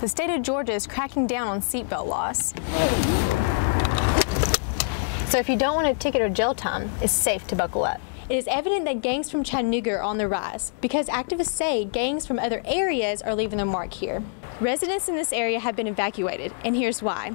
The state of Georgia is cracking down on seatbelt laws. So if you don't want a ticket or jail time, it's safe to buckle up. It is evident that gangs from Chattanooga are on the rise because activists say gangs from other areas are leaving their mark here. Residents in this area have been evacuated, and here's why.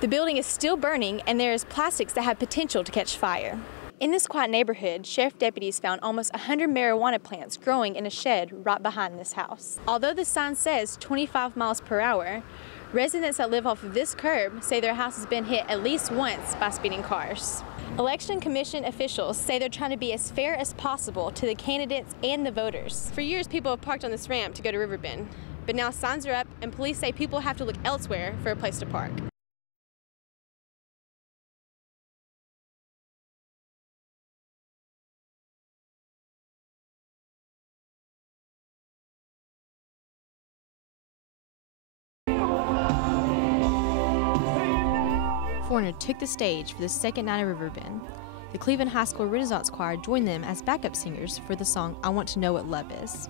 The building is still burning, and there is plastics that have potential to catch fire. In this quiet neighborhood, sheriff deputies found almost 100 marijuana plants growing in a shed right behind this house. Although the sign says 25 miles per hour, residents that live off of this curb say their house has been hit at least once by speeding cars. Election Commission officials say they're trying to be as fair as possible to the candidates and the voters. For years, people have parked on this ramp to go to Riverbend, but now signs are up and police say people have to look elsewhere for a place to park. Foreigner took the stage for the second night of Riverbend. The Cleveland High School Renaissance Choir joined them as backup singers for the song I Want to Know What Love Is.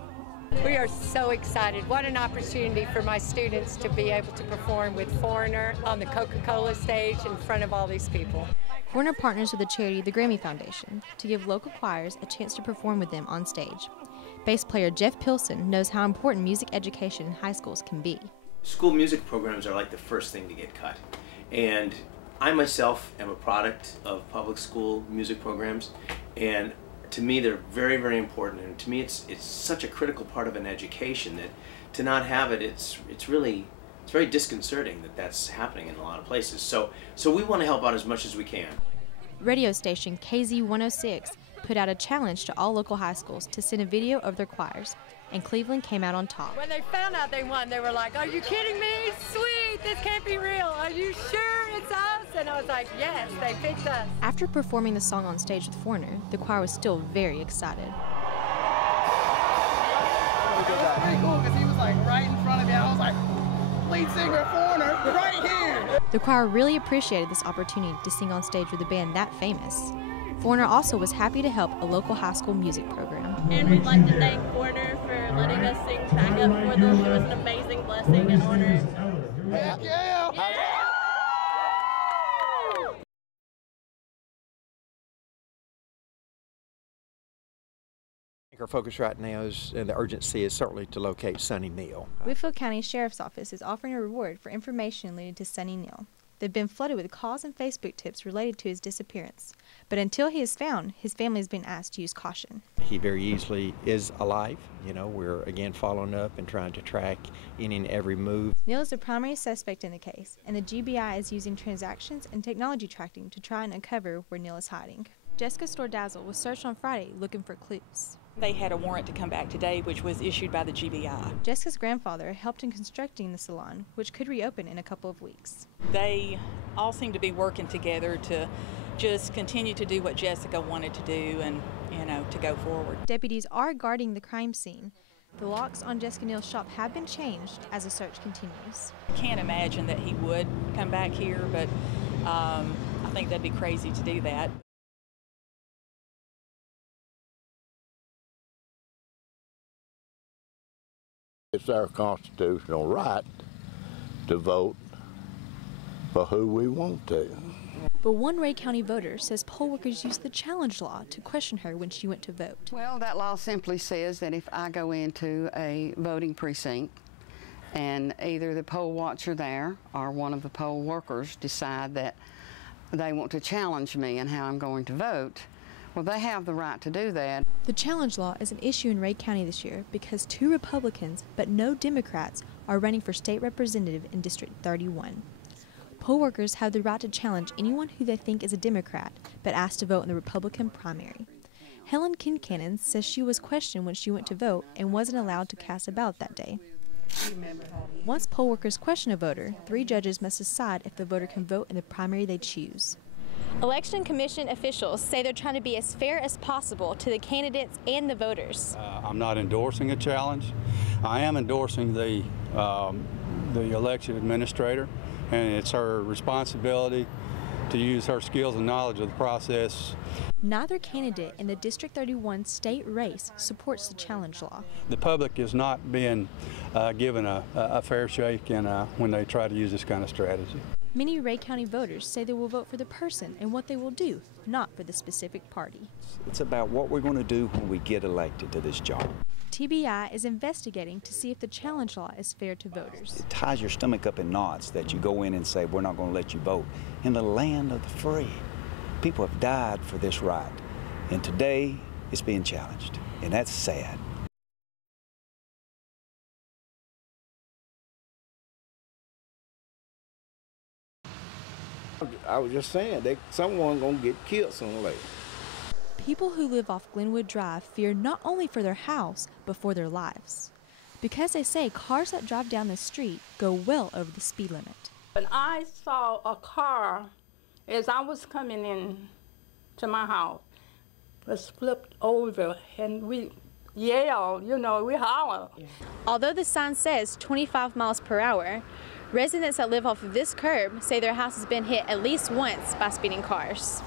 We are so excited. What an opportunity for my students to be able to perform with Foreigner on the Coca-Cola stage in front of all these people. Foreigner partners with the charity the Grammy Foundation to give local choirs a chance to perform with them on stage. Bass player Jeff Pilson knows how important music education in high schools can be. School music programs are like the first thing to get cut. And I myself am a product of public school music programs, and to me they're very, very important. And to me it's such a critical part of an education that to not have it, it's very disconcerting that that's happening in a lot of places. So we want to help out as much as we can. Radio station KZ106 put out a challenge to all local high schools to send a video of their choirs, and Cleveland came out on top. When they found out they won, they were like, "Are you kidding me? Sweet, this can't be real. Are you sure it's us?" And I was like, yes, they picked us. After performing the song on stage with Foreigner, the choir was still very excited. It was pretty cool because he was like right in front of me. I was like, lead singer Foreigner, right here. The choir really appreciated this opportunity to sing on stage with a band that famous. Foreigner also was happy to help a local high school music program. And we'd like to thank Foreigner for letting us sing backup for them. It was an amazing blessing and honor. Heck yeah! Our focus right now is, and the urgency is certainly to locate Sonny Neal. Whitfield County Sheriff's Office is offering a reward for information related to Sonny Neal. They've been flooded with calls and Facebook tips related to his disappearance. But until he is found, his family has been asked to use caution. He very easily is alive. You know, we're again following up and trying to track any and every move. Neal is the primary suspect in the case, and the GBI is using transactions and technology tracking to try and uncover where Neal is hiding. Jessica Stordazzle was searched on Friday looking for clues. They had a warrant to come back today, which was issued by the GBI. Jessica's grandfather helped in constructing the salon, which could reopen in a couple of weeks. They all seem to be working together to just continue to do what Jessica wanted to do and, you know, to go forward. Deputies are guarding the crime scene. The locks on Jessica Neal's shop have been changed as the search continues. I can't imagine that he would come back here, but I think that'd be crazy to do that. It's our constitutional right to vote for who we want to. But one Ray County voter says poll workers used the challenge law to question her when she went to vote. Well, that law simply says that if I go into a voting precinct and either the poll watcher there or one of the poll workers decide that they want to challenge me and how I'm going to vote, well, they have the right to do that. The challenge law is an issue in Ray County this year because 2 Republicans, but no Democrats, are running for state representative in District 31. Poll workers have the right to challenge anyone who they think is a Democrat, but asked to vote in the Republican primary. Helen Kincannon says she was questioned when she went to vote and wasn't allowed to cast a ballot that day. Once poll workers question a voter, 3 judges must decide if the voter can vote in the primary they choose. Election Commission officials say they're trying to be as fair as possible to the candidates and the voters. I'm not endorsing a challenge. I am endorsing the election administrator, and it's her responsibility to use her skills and knowledge of the process. Neither candidate in the District 31 state race supports the challenge law. The public is not being given a fair shake when they try to use this kind of strategy. Many Ray County voters say they will vote for the person and what they will do, not for the specific party. It's about what we're going to do when we get elected to this job. TBI is investigating to see if the challenge law is fair to voters. It ties your stomach up in knots that you go in and say, we're not going to let you vote. In the land of the free, people have died for this right, and today it's being challenged, and that's sad. I was just saying, someone gonna get killed sooner or later. People who live off Glenwood Drive fear not only for their house, but for their lives. Because they say cars that drive down the street go well over the speed limit. When I saw a car, as I was coming in to my house, was flipped over, and we yelled, we hollered. Although the sign says 25 miles per hour, residents that live off of this curb say their house has been hit at least once by speeding cars.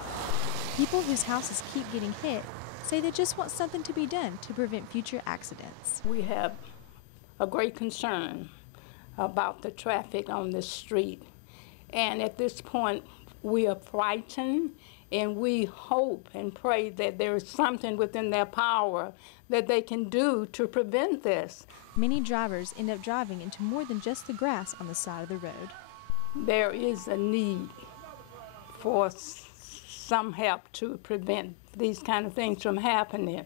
People whose houses keep getting hit say they just want something to be done to prevent future accidents. We have a great concern about the traffic on this street, and at this point we are frightened, and we hope and pray that there is something within their power that they can do to prevent this. Many drivers end up driving into more than just the grass on the side of the road. There is a need for some help to prevent these kind of things from happening.